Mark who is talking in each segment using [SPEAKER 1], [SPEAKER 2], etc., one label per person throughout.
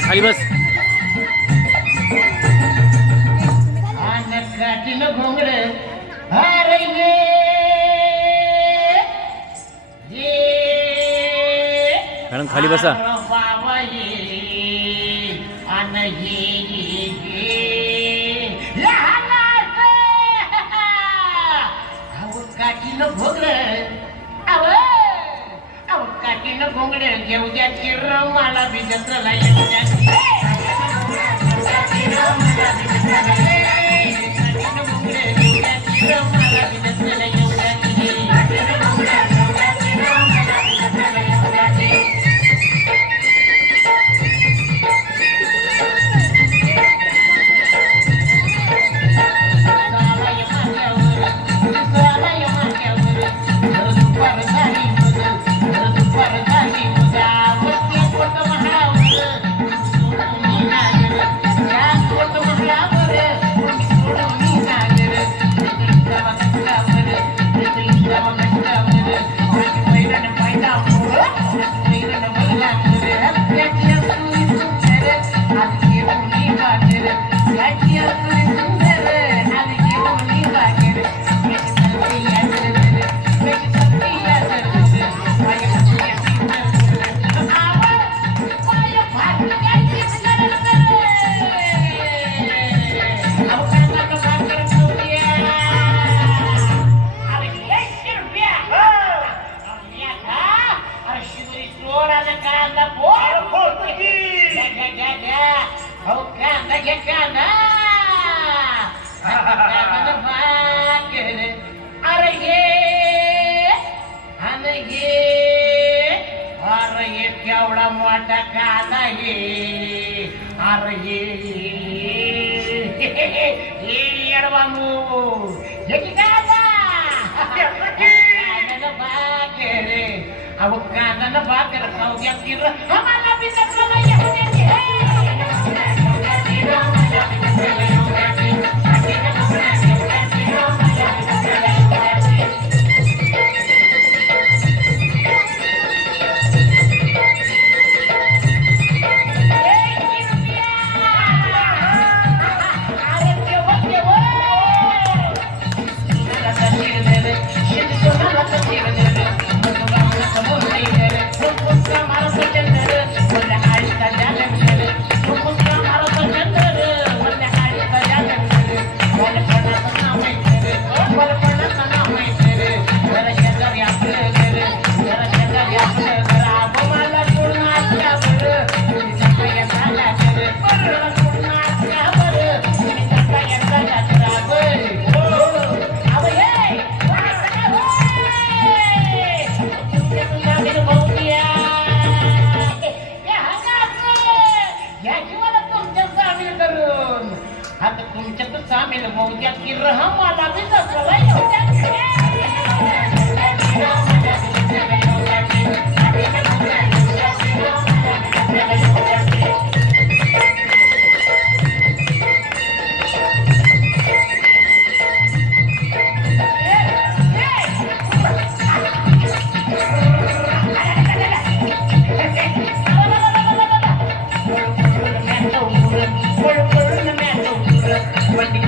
[SPEAKER 1] खाली बस.
[SPEAKER 2] घोंगड
[SPEAKER 1] मॅडम खाली बसा.
[SPEAKER 2] मला बी जत्राला येऊ द्या केवढा मोठा कांदा ये अरे ये ये हे की कांदा कांद्यानं भाकर अहो कांद्यानं भाकर खाऊ घ्या की र आम्हाला बी नसलं येऊ तुमच्यात सामील होऊ द्या की रहा मला बी जसला Thank you.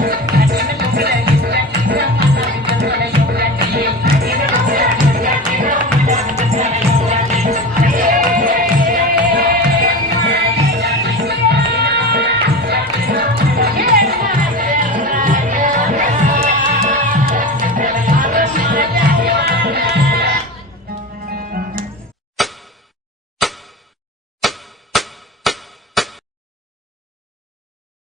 [SPEAKER 2] Thank you.